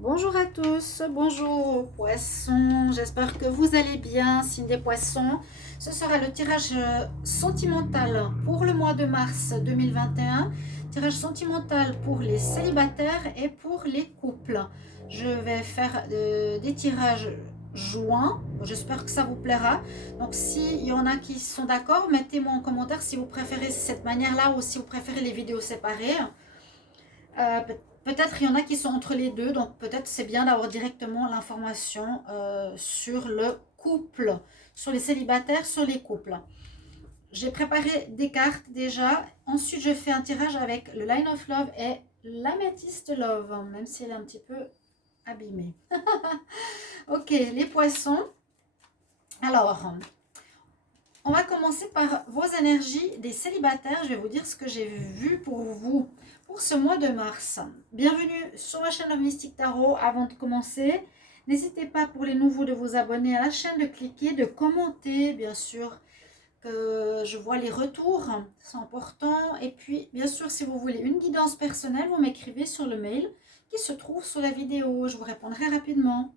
Bonjour à tous, bonjour poissons, j'espère que vous allez bien, signe des poissons. Ce sera le tirage sentimental pour le mois de mars 2021, tirage sentimental pour les célibataires et pour les couples. Je vais faire des tirages joints, j'espère que ça vous plaira. Donc s'il y en a qui sont d'accord, mettez-moi en commentaire si vous préférez cette manière-là ou si vous préférez les vidéos séparées. Euh, Peut-être il y en a qui sont entre les deux, donc peut-être c'est bien d'avoir directement l'information sur le couple, sur les célibataires, sur les couples. J'ai préparé des cartes déjà. Ensuite, je fais un tirage avec le Line of Love et l'améthyste Love, même si elle est un petit peu abîmée. Ok, les poissons. Alors, on va commencer par vos énergies des célibataires. Je vais vous dire ce que j'ai vu pour vous pour ce mois de mars. Bienvenue sur ma chaîne Love Mystic Tarot. Avant de commencer, n'hésitez pas pour les nouveaux de vous abonner à la chaîne, de cliquer, de commenter, bien sûr, que je vois les retours, c'est important. Et puis, bien sûr, si vous voulez une guidance personnelle, vous m'écrivez sur le mail qui se trouve sous la vidéo. Je vous répondrai rapidement.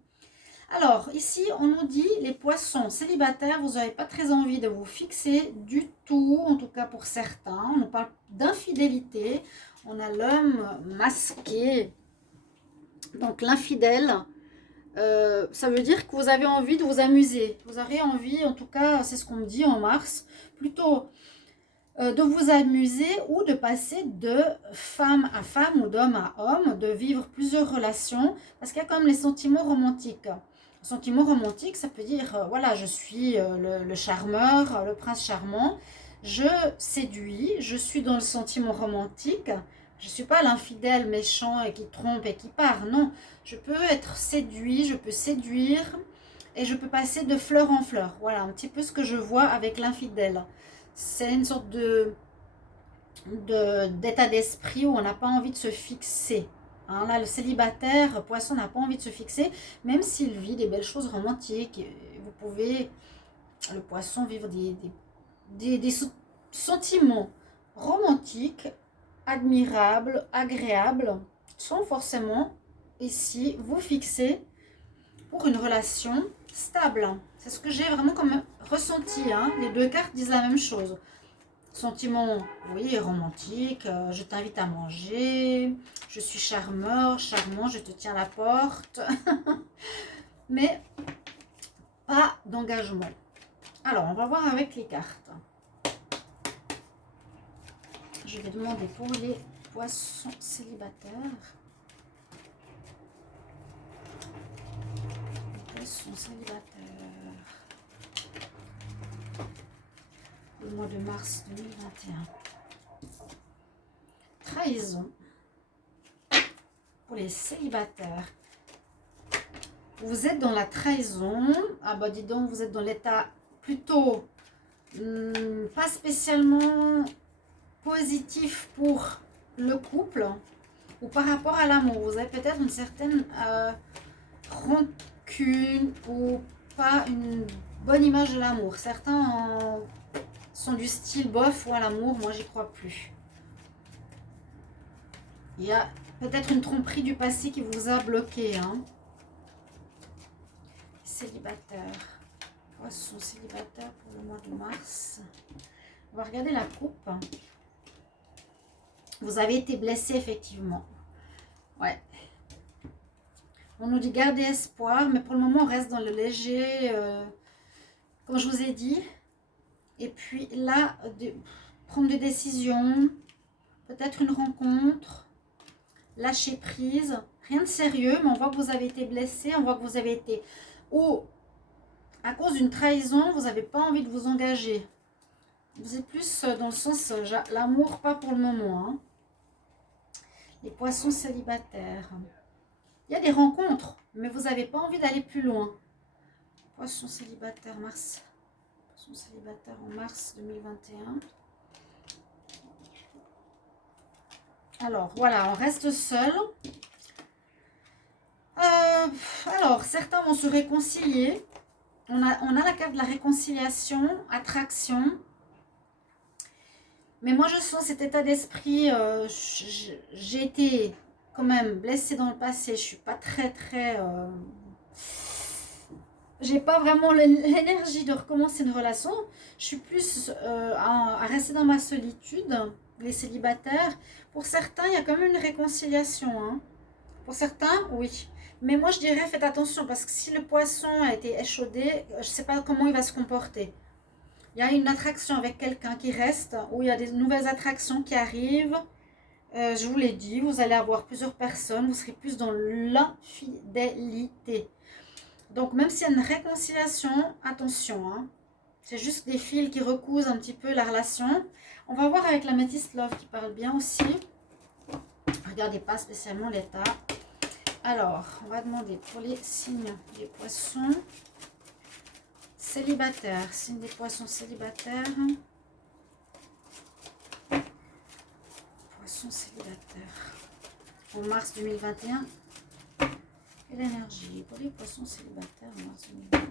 Alors, ici, on nous dit, les poissons célibataires, vous n'avez pas très envie de vous fixer du tout, en tout cas pour certains. On nous parle d'infidélité. On a l'homme masqué, donc l'infidèle. Ça veut dire que vous avez envie de vous amuser. Vous avez envie, en tout cas, c'est ce qu'on me dit en mars, plutôt de vous amuser ou de passer de femme à femme ou d'homme à homme, de vivre plusieurs relations, parce qu'il y a quand même les sentiments romantiques. Sentiment romantique, ça peut dire, voilà, je suis le charmeur, le prince charmant, je séduis, je suis dans le sentiment romantique, je ne suis pas l'infidèle méchant et qui trompe et qui part, non, je peux être séduit, je peux séduire et je peux passer de fleur en fleur, voilà, un petit peu ce que je vois avec l'infidèle. C'est une sorte d'état d'esprit où on n'a pas envie de se fixer. Hein, là, le célibataire, poisson, n'a pas envie de se fixer, même s'il vit des belles choses romantiques. Vous pouvez, le poisson, vivre des sentiments romantiques, admirables, agréables, sans forcément, ici, vous fixer pour une relation stable. C'est ce que j'ai vraiment comme ressenti. Hein. Les deux cartes disent la même chose. Sentiment, oui, romantique, je t'invite à manger, je suis charmeur, charmant, je te tiens à la porte, mais pas d'engagement. Alors, on va voir avec les cartes. Je vais demander pour les poissons célibataires. Les poissons célibataires. Le mois de mars 2021. Trahison pour les célibataires. Vous êtes dans la trahison. Ah bah dis donc, vous êtes dans l'état plutôt pas spécialement positif pour le couple ou par rapport à l'amour. Vous avez peut-être une certaine rancune ou pas une bonne image de l'amour. Certains sont du style bof ou à l'amour, moi j'y crois plus. Il y a peut-être une tromperie du passé qui vous a bloqué. Hein. Célibataire. Poisson célibataire pour le mois de mars. On va regarder la coupe. Vous avez été blessé effectivement. Ouais. On nous dit garder espoir, mais pour le moment on reste dans le léger, comme je vous ai dit. Et puis là, prendre des décisions, peut-être une rencontre, lâcher prise. Rien de sérieux, mais on voit que vous avez été blessé, on voit que vous avez été... Ou à cause d'une trahison, vous n'avez pas envie de vous engager. Vous êtes plus dans le sens, l'amour, pas pour le moment. Hein. Les poissons célibataires. Il y a des rencontres, mais vous n'avez pas envie d'aller plus loin. Poissons célibataires, mars. Poissons célibataires en mars 2021. Alors, voilà, on reste seul. Alors, certains vont se réconcilier. On a la carte de la réconciliation, attraction. Mais moi, je sens cet état d'esprit. J'ai été quand même blessée dans le passé. Je suis pas j'ai pas vraiment l'énergie de recommencer une relation. Je suis plus à rester dans ma solitude, les célibataires. Pour certains, il y a quand même une réconciliation, hein. Pour certains, oui. Mais moi, je dirais, faites attention, parce que si le poisson a été échaudé, je ne sais pas comment il va se comporter. Il y a une attraction avec quelqu'un qui reste, ou il y a des nouvelles attractions qui arrivent. Je vous l'ai dit, vous allez avoir plusieurs personnes, vous serez plus dans l'infidélité. Donc, même s'il y a une réconciliation, attention, hein. C'est juste des fils qui recousent un petit peu la relation. On va voir avec la Métisse Love qui parle bien aussi. Regardez pas spécialement l'état. Alors, on va demander pour les signes des poissons célibataires. Signes des poissons célibataires. Poissons célibataires. En mars 2021. Et l'énergie pour les poissons célibataires en mars 2021.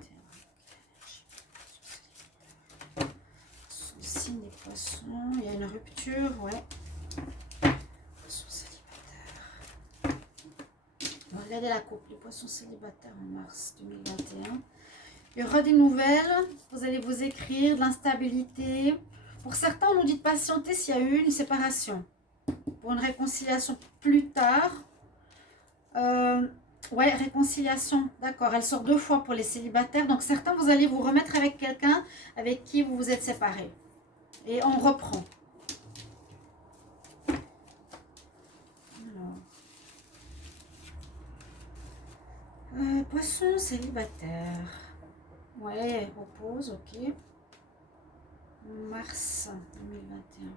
Signe des poissons. Il y a une rupture, ouais. Poissons célibataires. Regardez la coupe, les poissons célibataires en mars 2021. Il y aura des nouvelles, vous allez vous écrire, de l'instabilité. Pour certains, on nous dit de patienter s'il y a eu une séparation. Pour une réconciliation plus tard. Ouais, réconciliation, d'accord. Elle sort 2 fois pour les célibataires. Donc certains, vous allez vous remettre avec quelqu'un avec qui vous vous êtes séparés. Et on reprend. Poisson célibataire. Ouais, repose, ok. Mars 2021.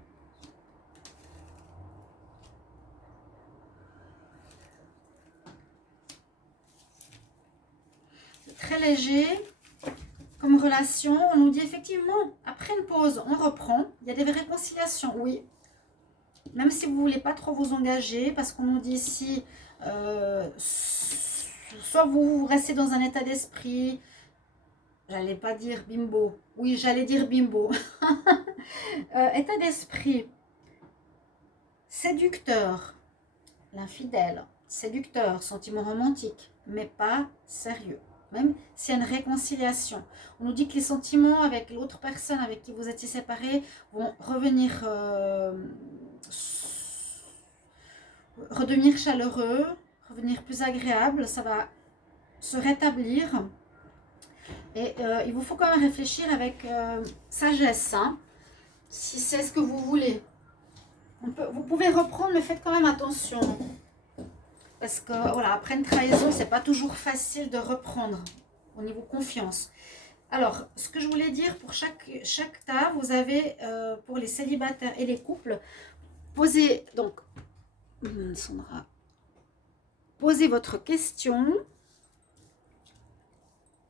C'est très léger comme relation. On nous dit effectivement, après une pause, on reprend. Il y a des réconciliations, oui. Même si vous ne voulez pas trop vous engager, parce qu'on nous dit ici, soit vous restez dans un état d'esprit, j'allais pas dire bimbo, oui j'allais dire bimbo, état d'esprit séducteur, l'infidèle, séducteur, sentiment romantique, mais pas sérieux. Même s'il y a une réconciliation. On nous dit que les sentiments avec l'autre personne avec qui vous étiez séparés vont redevenir chaleureux, revenir plus agréable, ça va se rétablir. Et il vous faut quand même réfléchir avec sagesse, hein, si c'est ce que vous voulez. Vous pouvez reprendre, mais faites quand même attention. Parce que voilà, après une trahison, c'est pas toujours facile de reprendre au niveau confiance. Alors, ce que je voulais dire, pour chaque tas, vous avez pour les célibataires et les couples, posez donc, Sandra, posez votre question.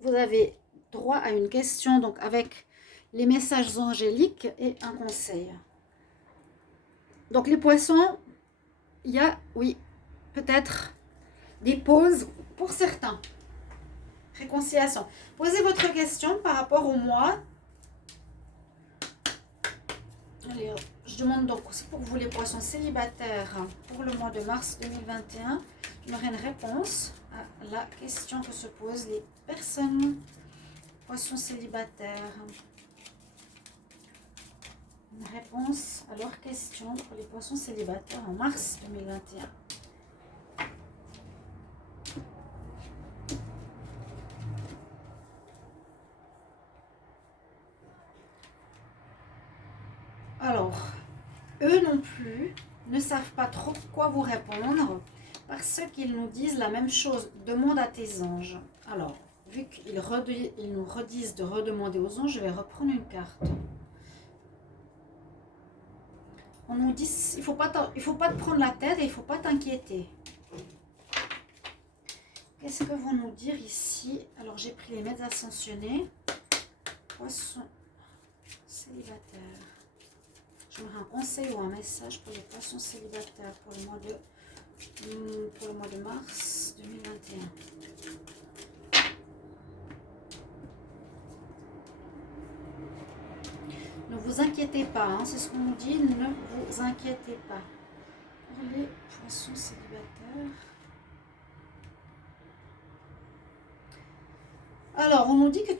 Vous avez droit à une question, donc avec les messages angéliques et un conseil. Donc les poissons, il y a, oui, peut-être des pauses pour certains. Réconciliation. Posez votre question par rapport au mois. Allez, je demande donc aussi pour vous les poissons célibataires pour le mois de mars 2021. J'aurai une réponse à la question que se posent les personnes. Poissons célibataires. Une réponse à leurs questions pour les poissons célibataires en mars 2021. Alors, eux non plus ne savent pas trop quoi vous répondre parce qu'ils nous disent la même chose. Demande à tes anges. Alors, vu qu'ils nous redisent de redemander aux anges, je vais reprendre une carte. On nous dit il ne faut pas te prendre la tête et il ne faut pas t'inquiéter. Qu'est-ce que vont nous dire ici? Alors, j'ai pris les maîtres ascensionnés. Poisson célibataire. J'aimerais un conseil ou un message pour les poissons célibataires pour le mois de mars 2021. Ne vous inquiétez pas, hein, c'est ce qu'on nous dit, ne vous inquiétez pas. pour les poissons célibataires. Alors, on nous dit que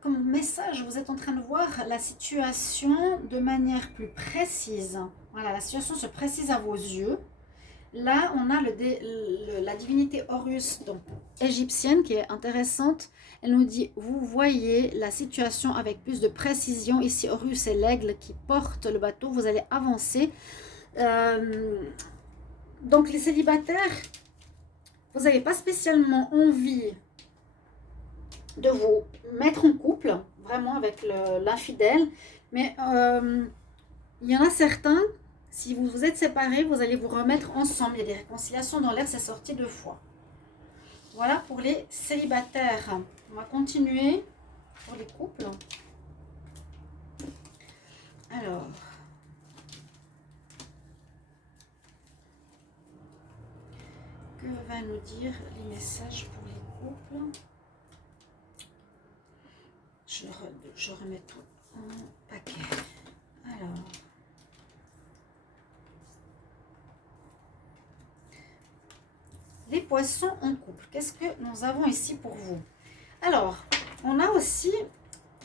comme message, vous êtes en train de voir la situation de manière plus précise. Voilà, la situation se précise à vos yeux. Là, on a la divinité Horus, donc égyptienne, qui est intéressante. Elle nous dit, vous voyez la situation avec plus de précision. Ici, Horus est l'aigle qui porte le bateau. Vous allez avancer. Donc, les célibataires, vous n'avez pas spécialement envie de vous mettre en couple, vraiment avec l'infidèle. Mais il y en a certains, si vous vous êtes séparés, vous allez vous remettre ensemble. Il y a des réconciliations dans l'air, c'est sorti 2 fois. Voilà pour les célibataires. On va continuer pour les couples. Alors, que va nous dire les messages pour les couples? Je remets tout en paquet. Alors, les poissons en couple, qu'est-ce que nous avons ici pour vous? Alors, on a aussi,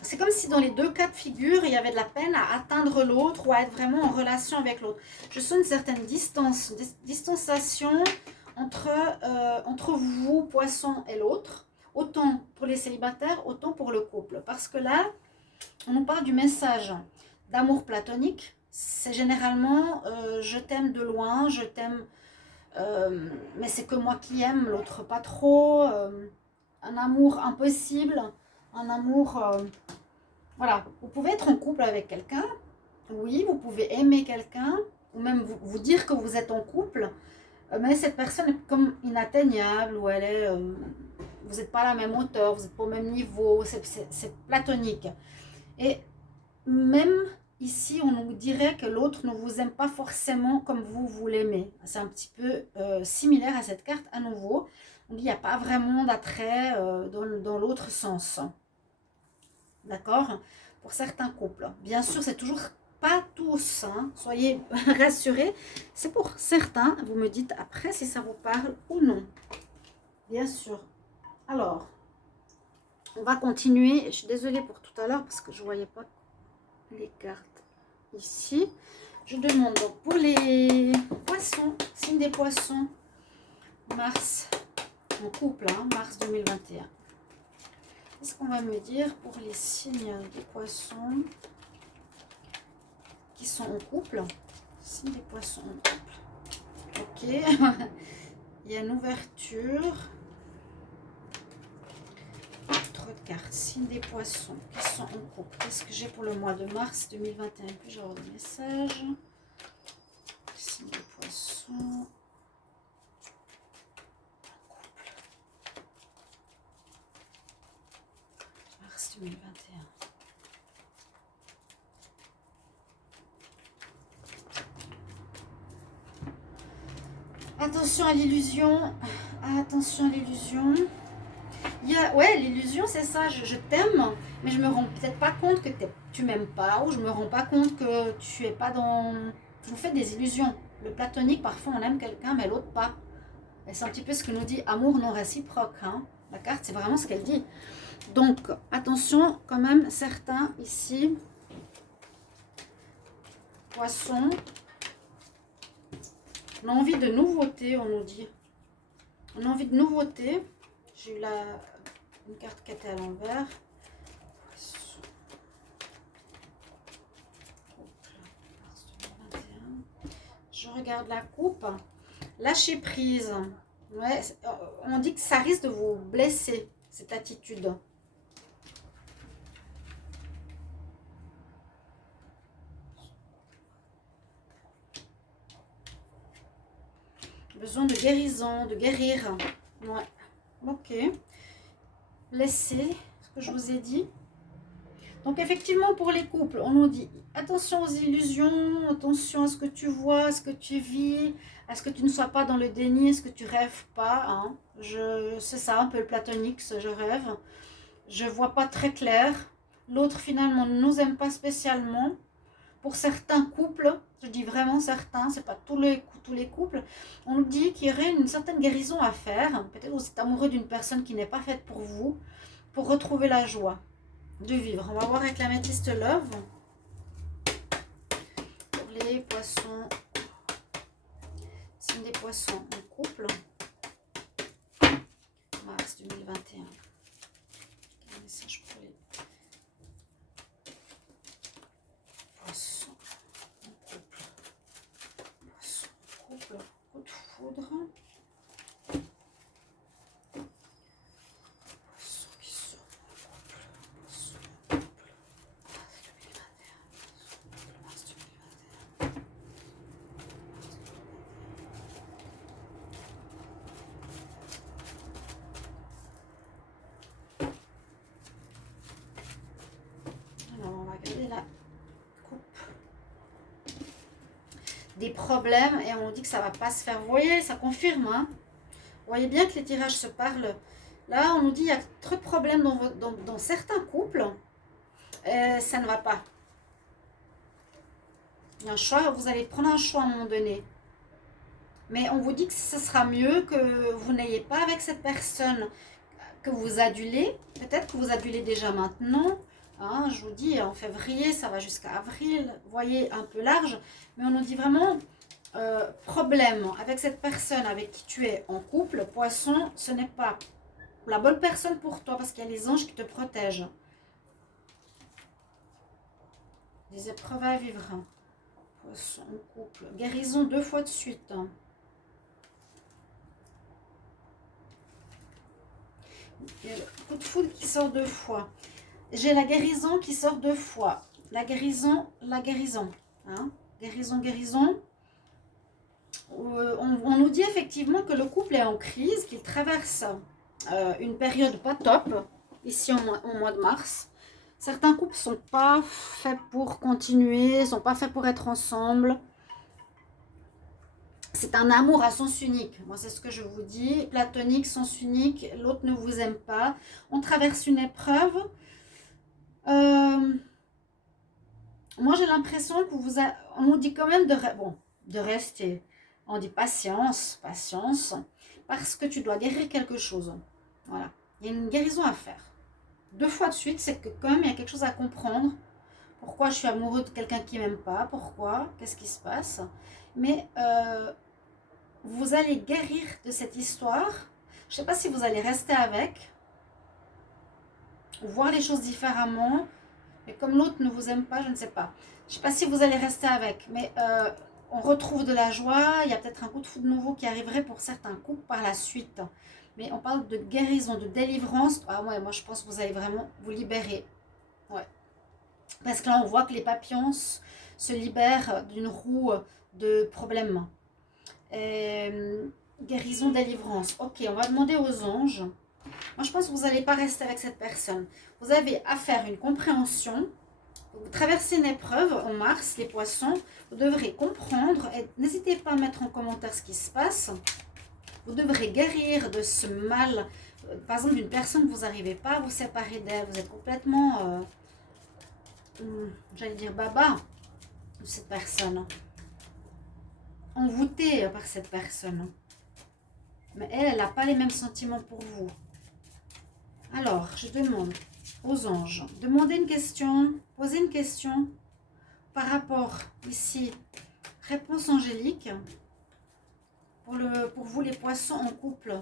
c'est comme si dans les 2 cas de figure, il y avait de la peine à atteindre l'autre ou à être vraiment en relation avec l'autre. Je sens une certaine distanciation entre vous, poisson, et l'autre. Autant pour les célibataires, autant pour le couple. Parce que là, on nous parle du message d'amour platonique. C'est généralement je t'aime de loin, je t'aime, mais c'est que moi qui aime, l'autre pas trop. Un amour impossible, un amour... voilà, vous pouvez être en couple avec quelqu'un, oui, vous pouvez aimer quelqu'un, ou même vous dire que vous êtes en couple, mais cette personne est comme inatteignable, ou elle est... vous n'êtes pas à la même hauteur, vous n'êtes pas au même niveau, c'est platonique. Et même ici, on nous dirait que l'autre ne vous aime pas forcément comme vous l'aimez. C'est un petit peu similaire à cette carte à nouveau. On dit qu'il n'y a pas vraiment d'attrait dans l'autre sens. D'accord? Pour certains couples. Bien sûr, c'est toujours pas tous. Hein. Soyez rassurés. C'est pour certains. Vous me dites après si ça vous parle ou non. Bien sûr. Alors, on va continuer. Je suis désolée pour tout à l'heure parce que je ne voyais pas les cartes ici. Je demande donc pour les poissons, signe des poissons, mars, en couple, hein, mars 2021. Qu'est-ce qu'on va me dire pour les signes des poissons qui sont en couple? Signes des poissons en couple. Ok. Il y a une ouverture. Trop de cartes. Signes des poissons qui sont en couple. Qu'est-ce que j'ai pour le mois de mars 2021? Puis-je avoir des messages? Signes des poissons. Mars 2021. Attention à l'illusion. Attention à l'illusion. Ouais, l'illusion, c'est ça. Je t'aime, mais je me rends peut-être pas compte que tu m'aimes pas, ou je me rends pas compte que tu es pas dans... Vous faites des illusions. Le platonique, parfois, on aime quelqu'un, mais l'autre pas. Et c'est un petit peu ce que nous dit amour non réciproque. Hein. La carte, c'est vraiment ce qu'elle dit. Donc, attention, quand même, certains ici, poissons, on a envie de nouveauté, on nous dit. On a envie de nouveauté. J'ai eu une carte qui était à l'envers. Je regarde la coupe. Lâcher prise. Ouais, on dit que ça risque de vous blesser, cette attitude. Besoin de guérison, de guérir. Ouais. Ok. Laissez ce que je vous ai dit. Donc effectivement pour les couples, on nous dit attention aux illusions, attention à ce que tu vois, à ce que tu vis, à ce que tu ne sois pas dans le déni, à ce que tu rêves pas. Hein. C'est ça un peu le platonique, je rêve. Je vois pas très clair. L'autre finalement ne nous aime pas spécialement. Pour certains couples, Je dis vraiment certains, c'est pas tous les couples. On nous dit qu'il y aurait une certaine guérison à faire. Peut-être que vous êtes amoureux d'une personne qui n'est pas faite pour vous, pour retrouver la joie de vivre. On va voir avec l'améthyste Love. Pour les poissons, signe des poissons en couple. Mars 2021. Quel message pour les poissons en couple? Poissons en couple, coup de foudre. Poissons qui sont en couple. Poissons en couple. Mars 2021. Mars 2021. Alors, on va regarder la coupe. Des problèmes et on dit que ça va pas se faire. Vous voyez, ça confirme. Hein, vous voyez bien que les tirages se parlent. Là, on nous dit qu'il y a trop de problèmes dans certains couples. Ça ne va pas. Il y a un choix, vous allez prendre un choix à un moment donné. Mais on vous dit que ce sera mieux que vous n'ayez pas avec cette personne que vous adulez. Peut-être que vous adulez déjà maintenant. Hein, je vous dis, en février, ça va jusqu'à avril. Vous voyez, un peu large. Mais on nous dit vraiment, problème avec cette personne avec qui tu es en couple. Poisson, ce n'est pas la bonne personne pour toi parce qu'il y a les anges qui te protègent. Des épreuves à vivre. Poisson en couple. Guérison 2 fois de suite. Il y a le coup de foudre qui sort 2 fois. J'ai la guérison qui sort 2 fois. La guérison, la guérison. Hein? Guérison, guérison. On nous dit effectivement que le couple est en crise, qu'il traverse une période pas top, ici au mois de mars. Certains couples ne sont pas faits pour continuer, ne sont pas faits pour être ensemble. C'est un amour à sens unique. Moi, c'est ce que je vous dis. Platonique, sens unique, l'autre ne vous aime pas. On traverse une épreuve. Moi, j'ai l'impression que on nous dit quand même de rester. On dit patience, patience, parce que tu dois guérir quelque chose. Voilà. Il y a une guérison à faire. 2 fois de suite, c'est que quand même, il y a quelque chose à comprendre. Pourquoi je suis amoureux de quelqu'un qui ne m'aime pas? Pourquoi? Qu'est-ce qui se passe? Mais vous allez guérir de cette histoire. Je ne sais pas si vous allez rester avec, ou voir les choses différemment. Mais comme l'autre ne vous aime pas, je ne sais pas. Je ne sais pas si vous allez rester avec, mais on retrouve de la joie. Il y a peut-être un coup de foudre nouveau qui arriverait pour certains couples par la suite. Mais on parle de guérison, de délivrance. Ah ouais, moi je pense que vous allez vraiment vous libérer. Ouais. Parce que là, on voit que les papillons se libèrent d'une roue de problèmes. Guérison, délivrance. Ok, on va demander aux anges. Moi, je pense que vous n'allez pas rester avec cette personne. Vous avez à faire une compréhension. Vous traversez une épreuve en mars, les poissons. Vous devrez comprendre. Et n'hésitez pas à mettre en commentaire ce qui se passe. Vous devrez guérir de ce mal. Par exemple, d'une personne que vous n'arrivez pas à vous séparer d'elle. Vous êtes complètement, j'allais dire, baba de cette personne. Envoûté par cette personne. Mais elle n'a pas les mêmes sentiments pour vous. Alors, je demande aux anges, demandez une question, posez une question par rapport ici, réponse angélique, pour vous les poissons en couple.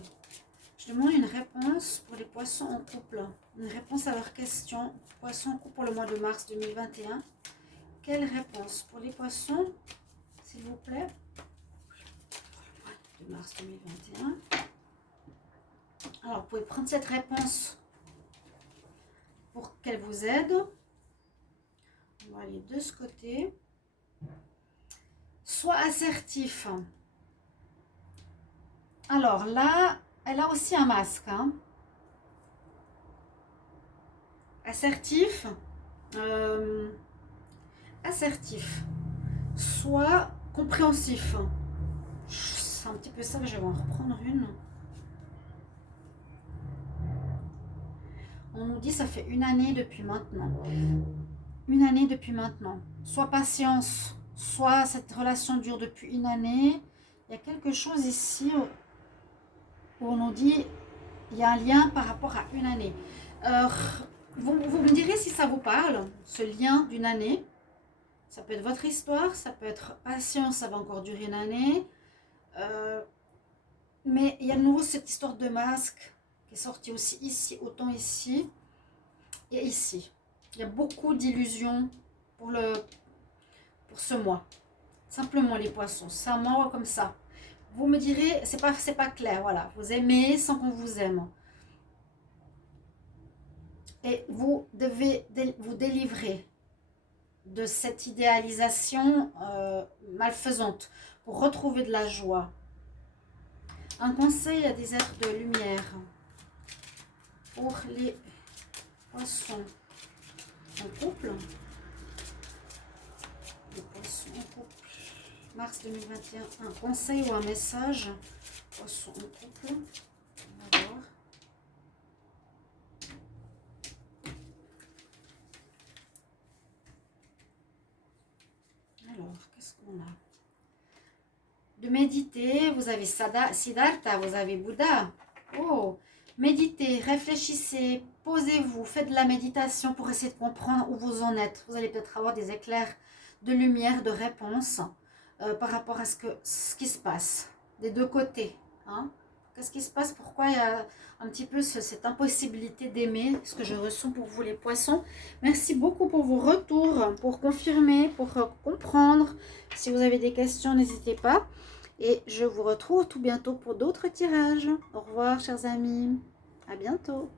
Je demande une réponse pour les poissons en couple, une réponse à leur question, poissons en couple pour le mois de mars 2021. Quelle réponse pour les poissons, s'il vous plaît, pour le mois de mars 2021. Alors, vous pouvez prendre cette réponse pour qu'elle vous aide. On va aller de ce côté. Sois assertif. Alors là, elle a aussi un masque. Hein. Assertif. Assertif. Sois compréhensif. C'est un petit peu ça, mais je vais en reprendre une. On nous dit ça fait 1 année depuis maintenant. 1 année depuis maintenant. Sois patience. soit cette relation dure depuis une année. Il y a quelque chose ici où on nous dit il y a un lien par rapport à une année. Vous me direz si ça vous parle, ce lien d'une année. Ça peut être votre histoire, ça peut être patience, ça va encore durer une année. Mais il y a de nouveau cette histoire de masque qui est sortie aussi ici, autant ici et ici. Il y a beaucoup d'illusions pour ce mois. Simplement les poissons, c'est un mois comme ça. Vous me direz, c'est pas clair, voilà. Vous aimez sans qu'on vous aime. Et vous devez vous délivrer de cette idéalisation malfaisante pour retrouver de la joie. Un conseil à des êtres de lumière pour les poissons en couple. Les poissons en couple. Mars 2021. Un conseil ou un message. Poissons en couple. On va voir. Alors, qu'est-ce qu'on a? De méditer, vous avez Siddhartha, vous avez Bouddha. Oh, méditez, réfléchissez, posez-vous, faites de la méditation pour essayer de comprendre où vous en êtes. Vous allez peut-être avoir des éclairs de lumière, de réponse par rapport à ce qui se passe des deux côtés. Hein. Qu'est-ce qui se passe? Pourquoi il y a un petit peu cette impossibilité d'aimer, ce que je ressens pour vous les poissons. Merci beaucoup pour vos retours, pour confirmer, pour comprendre. Si vous avez des questions, n'hésitez pas. Et je vous retrouve tout bientôt pour d'autres tirages. Au revoir, chers amis. À bientôt.